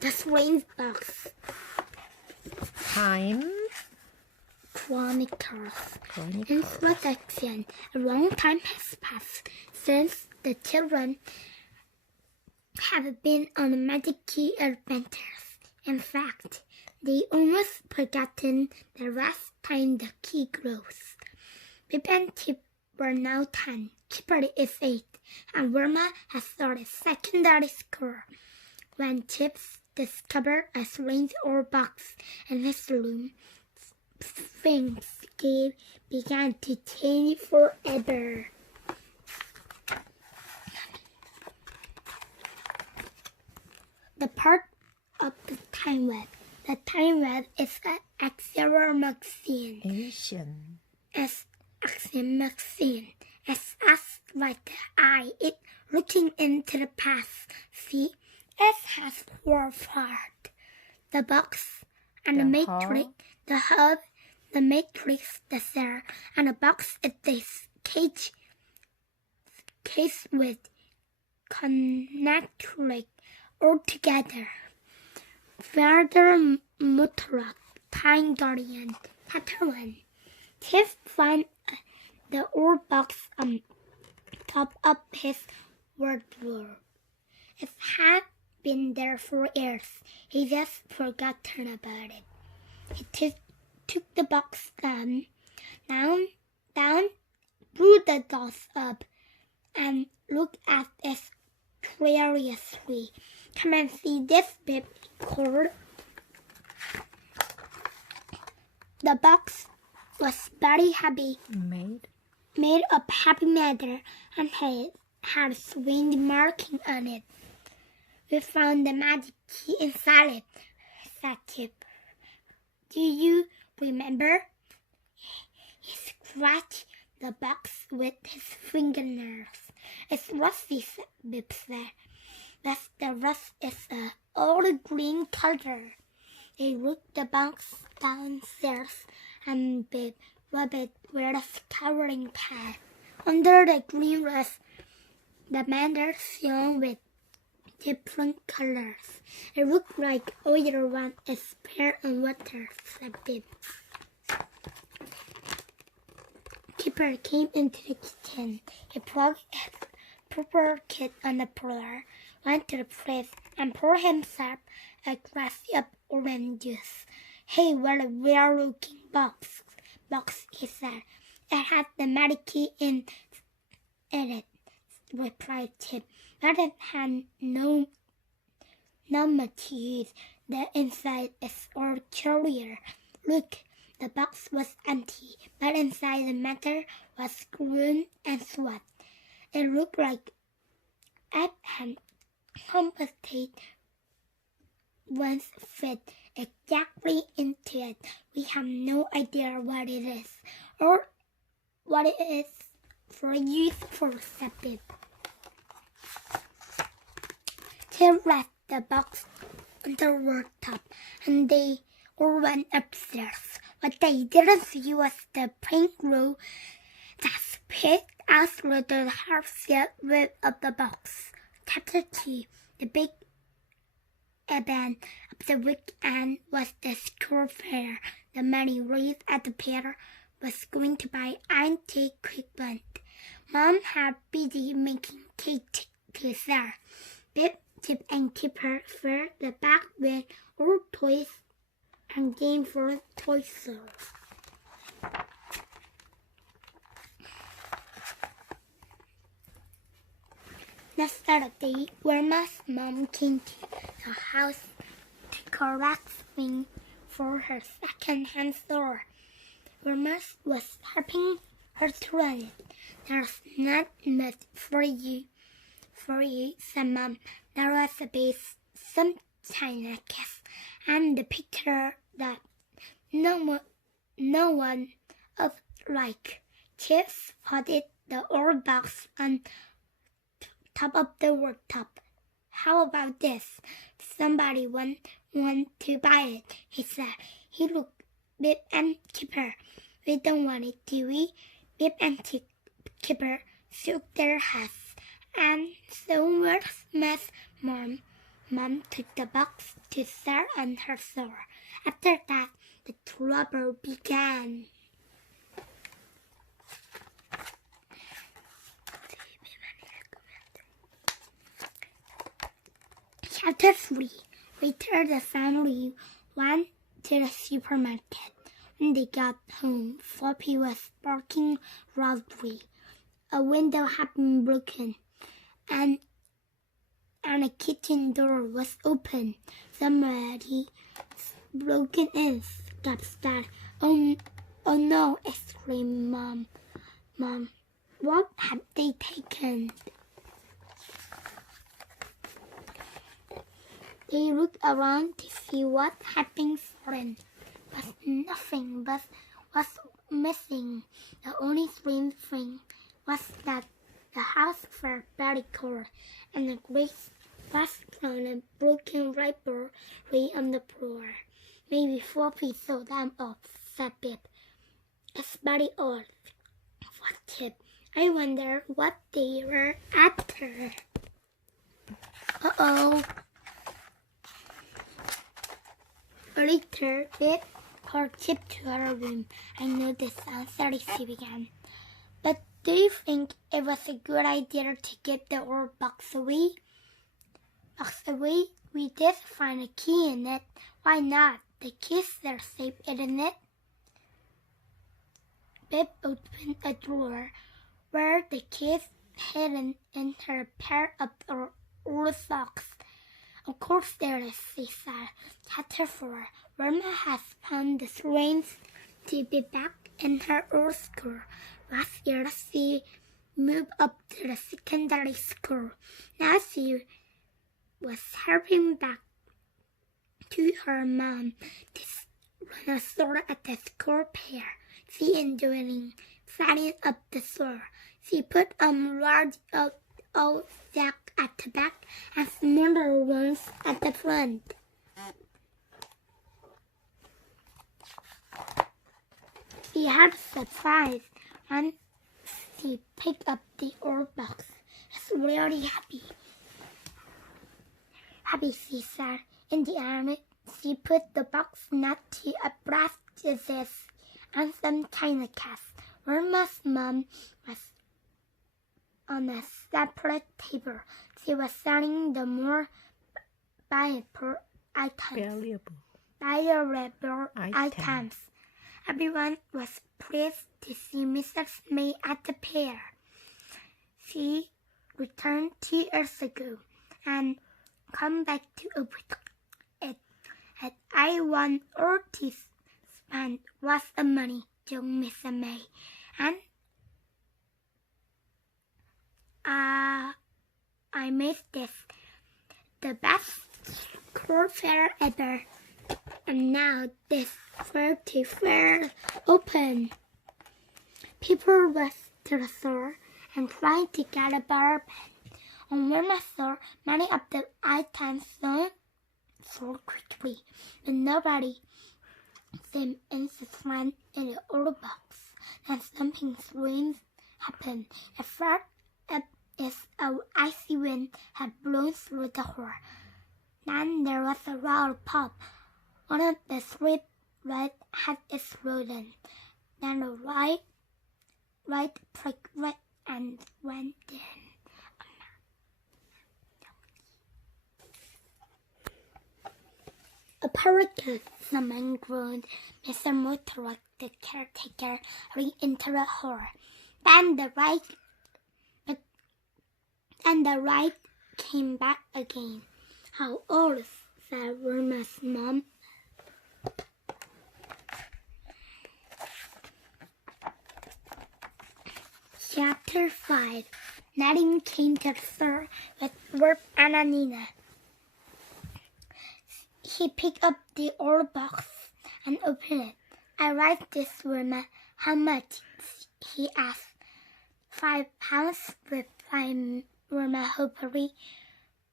The Strange Box. Time Chronicles. Introduction. A long time has passed since the children have been on magic key adventures. In fact, they almost forgotten the last time the key grows. Pip and Chip were now 10. Chipper is 8, and Wilma has started secondary school. When Chip discovered a strange old box in his room, things began to change forever. The part of the Time Web. The Time Web is an axial machine. Machine. It's as like the eye. It looking into the past. See, it has 4 parts. The box and the matrix, the hub, the matrix, the cell, and the box is this cage with connectors all together. Further Motorot, Time Guardian, Chapter 1. Tiff found the old box on top of his wardrobe. It had been there for years. He just forgotten about it. He took the box down, blew the dust up, and looked at it curiously. Come and see this, Pip called. The box was very heavy, made of heavy metal, and had strange marking on it. We found the magic key inside it, said Chip. Do you remember? He scratched the box with his fingernails. It's rusty, Bip said. But the rust is a old green color. They looked the box downstairs and Bip rubbed it with a scouring pad. Under the green rust, the metal shone with different colors. It looked like oil when it's spread on water, said Bip. Keeper came into the kitchen. He plugged his purple kit on the floor, went to the fridge, and poured himself a glass of orange juice. Hey, what a weird-looking box, he said. It had the magic key in it, replied Chip. But it had no materials. The inside is all curious. Look, the box was empty, but inside the metal was green and sweat. It looked like it had composite once fit exactly into it. We have no idea what it is or what it is for use for septic. They left the box on the worktop and they all went upstairs. What they didn't see was the pink roll that spit out through the half-sealed lid of the box. Chapter 2. The big event of the weekend was the school fair. The money raised at the fair was going to buy antique equipment. Mom had busy making cake to sell. Bip, Chip, and Keeper filled the bag with old toys and games for toy stores. Next Saturday, Wilma's mom came to the house to collect things for her second-hand store. Wilma was helping her to run it. There's not much for you, said Mom. There was a base, some china case, and the picture that no one of like. Chip spotted the old box on top of the worktop. How about this? Somebody want to buy it, he said. He looked Bip and Kipper. We don't want it, do we? Bip and Kipper shook their heads. And so where's Mom? Mom took the box to sell on her store. After that, the trouble began. Chapter 3. Later, the family went to the supermarket. When they got home, Floppy was barking loudly. A window had been broken, and a kitchen door was open. Somebody broken in, gasped Dad. Oh no, exclaimed Mom. Mom, what have they taken? They looked around to see what had been stolen, but nothing was missing. The only strange thing was that the house felt very cold, and the great was from a broken wrapper lay on the floor. Maybe Floppy saw them off, said Pip. It's very odd. What, Chip? I wonder what they were after. Uh-oh. Later, Pip called Chip to her room. I know this sounds silly, she began. But do you think it was a good idea to give the old box away? We did find a key in it. Why not? The key's still safe, isn't it? Pip opened a drawer where the key's hidden in her pair of old socks. Of course there is, she said. Chapter 4. Verma has found the strange TV back in her old school. Last year she moved up to the secondary school. Now she was helping back to her mom to run a store at the school fair. She enjoying setting up the store. She put large old sack at the back and smaller ones at the front. She had surprised when she picked up the old box. It's really happy. Happy, she said. In the end, she put the box next to a brass scissors and some china cats. Verma's mom was on a separate table. She was selling the more valuable items. Everyone was pleased to see Mrs. May at the fair. She returned 2 years ago and come back to open it. And I want all to spend lots of money, joked Mrs. May. And I made this the best school fair ever. And now this fair fair open. People rushed to the store and tried to get a bargain. On Verma's store, many of the items sold quickly, but nobody seemed interested in the old box. Then something strange happened. At first, as an icy wind had blown through the hole. Then there was a loud pop. One of the strip lights had exploded. Then a light pricked red and went in. A parakeet, someone groaned. Mr. Motorrock, the caretaker, re-entered the hall. Then the light came back again. How old, said Verma's mom. Chapter 5. Nadim came to the store with Verb and Anina. He picked up the old box and opened it. I like this, Verma. How much? He asked. £5, replied Verma hopefully.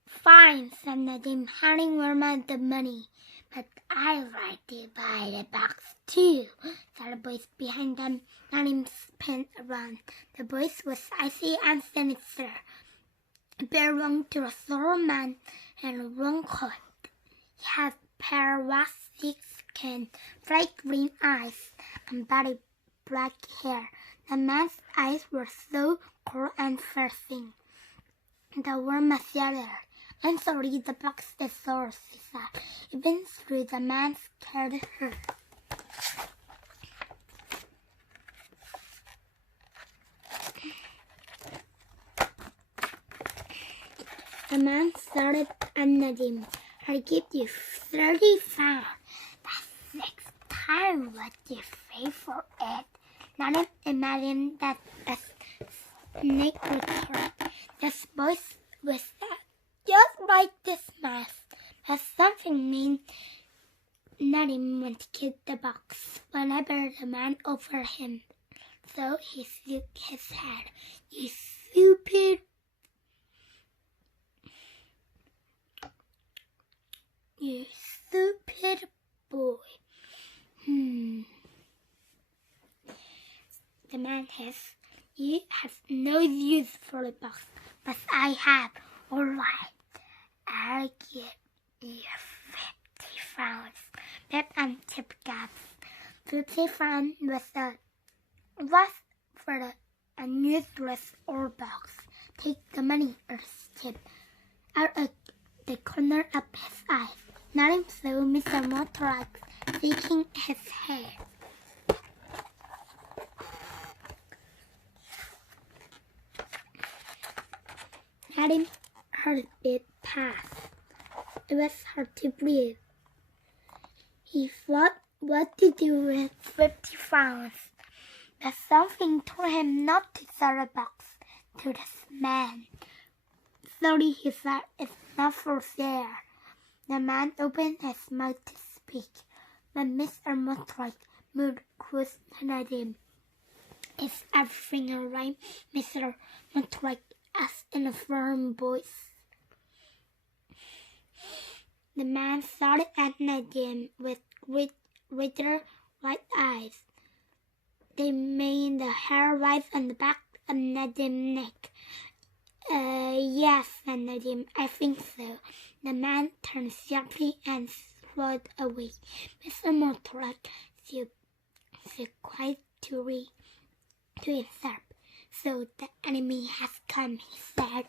Fine, said Nadim, handing Verma the money. But I'd like to buy the box too, said the voice behind them. Nadim spun around. The voice was icy and sinister. It belonged to a store man and one coat. He had pale waxy skin, bright green eyes, and very black hair. The man's eyes were so cold and piercing. They were muscular. "I'm sorry, the box is yours," he said. Even through the man scared her. The man shouted at Nadim, "I'll give you 30 pounds. That's 6 times what you pay for it." Nadim imagined that a snake returned. This voice whispered, "Just like this mask." But something mean Nadim went to get the box whenever the man offered him. So he shook his head. "You stupid boy." The man hissed, "You have no use for the box, but I have. All right, I'll give you 50 pounds. Pip and Chip gasped. 50 pounds was for a useless old box. "Take the money," urged Chip, out of the corner of his eye. Nadim saw Mr. Motorax shaking his head. Nadim heard it pass. It was hard to breathe. He thought what to do with 50 pounds. But something told him not to sell the box to this man. "Sorry," he said, "it's not for sale." The man opened his mouth to speak, but Mr. Motorax moved close to Nadim. "Is everything all right, Mr. Motorax?" asked in a firm voice. The man stared at Nadim with greater white eyes. They made the hair rise on the back of Nadim's neck. Yes," said Nadim, "I think so." The man turned sharply and strode away. Mr. Motorax said quite to himself. "So the enemy has come," he said.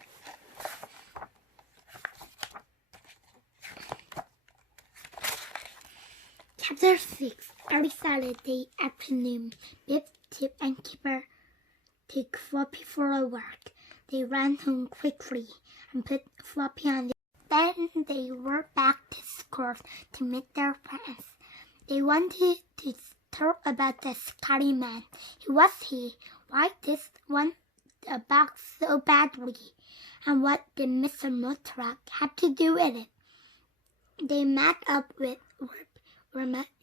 Chapter 6. Every Saturday afternoon, Bip, Tip, and Kipper took Floppy for a walk. They ran home quickly and put Floppy on the Then they were back to school to meet their friends. They wanted to talk about the scary man. Who was he? Why did one the box so badly? And what did Mr. Motorax have to do with it? They met up with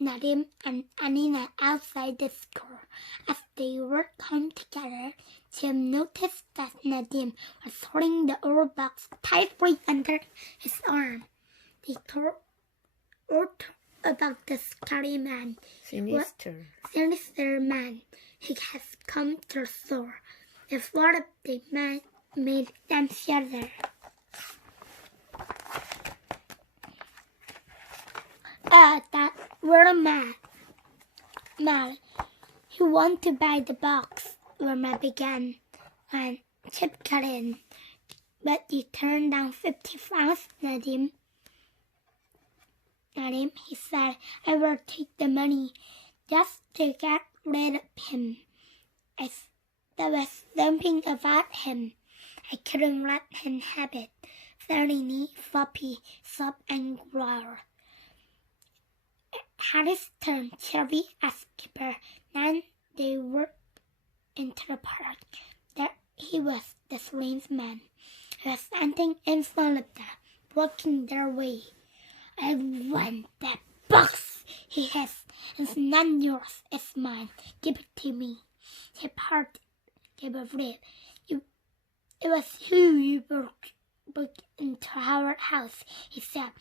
Nadim and Anina outside the school. As they worked home together, Jim noticed that Nadim was holding the old box tightly under his arm. They told about the scary man, sinister man who has come to the store. The thought of the man made them shudder. That were mad. Who want to buy the box? Irma began, and Chip cut in. "But you turned down 50 pounds, Nadim." "Nadim," he said, "I will take the money just to get rid of him. There was something about him. I couldn't let him have it." Suddenly, Floppy sobbed and growled. Harris turned Cherry as Skipper. Then they walked into the park. There he was, the strange man. He was standing in front of them, blocking their way. "I want that box," he hissed. "It's not yours, it's mine. Give it to me." His heart gave a rip. It was you broke into our house," he said.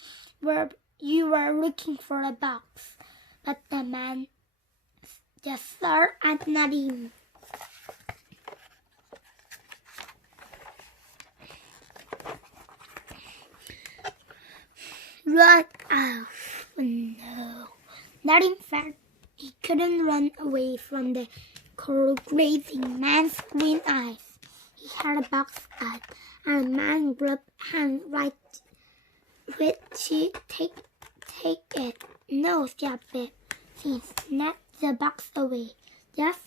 "You were looking for a box." But the man just stared at Nadim. Run! Oh, no. Not in fact, he couldn't run away from the cold-grazing man's green eyes. He had a box out, and a man grabbed hand right with to take it. No, Jabbit. He snapped the box away. Just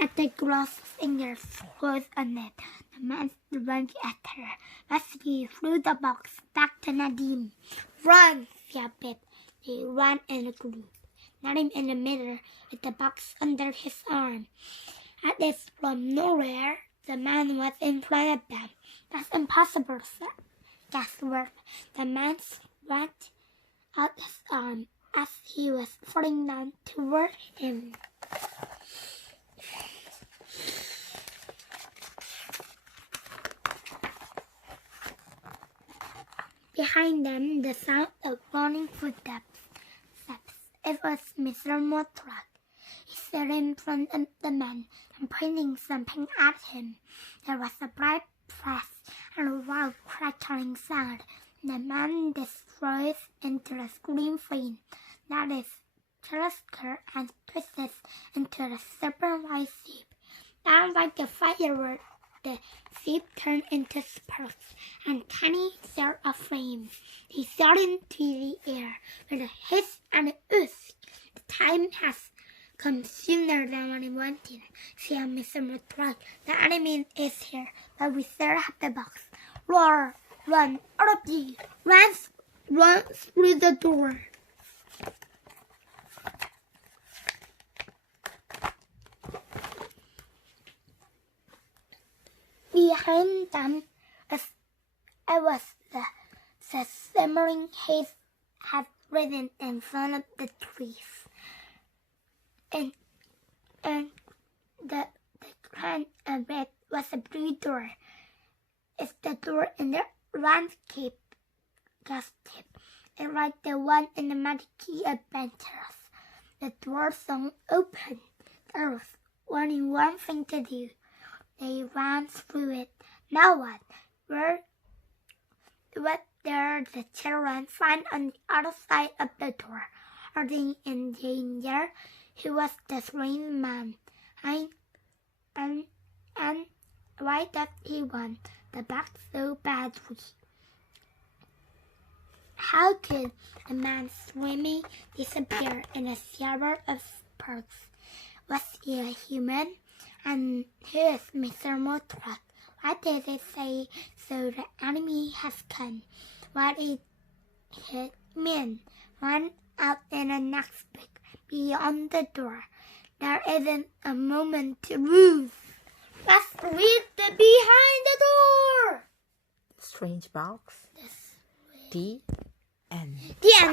as the glass fingers closed on it, the man ran at her. Leslie threw the box back to Nadine. Run, Jabbit. They ran in a group. Nadim in the middle with the box under his arm. At this from nowhere, the man was in front of them. That's impossible, sir. Gasped the man swept out his arm as he was falling down toward him. Behind them, the sound of running footsteps. It was Mr. Mothra. He stood in front of the man and pointing something at him. There was a bright flash and a loud crackling sound. The man destroyed into a scream flame that is clustered and twisted into a serpent-like shape. Down like a firework, the shape turned into sparks and tiny shards of flame. They shot into the air with a hiss and a ooze. The time has come sooner than I wanted, said Mr. McCrack. The enemy is here, but we still have the box. Roar! Run, all of you! Run through the door! Behind them, it was the simmering haze had risen in front of the trees, and the kind of red was a blue door. It's the door in the landscape, gasped and like the one in the Magic Adventures. The door swung open. There was only one thing to do. They ran through it. Now what? What did the children find on the other side of the door? Are they in danger? He was the strange man. And why does he want the box so badly? How could a man swimming disappear in a shower of sparks? Was he a human? And who is Mr. Mothra? What did it say? So the enemy has come. What did it mean? Run out in the next book, beyond the door. There isn't a moment to lose. Let's read the behind the door. Strange Box. The end. The end.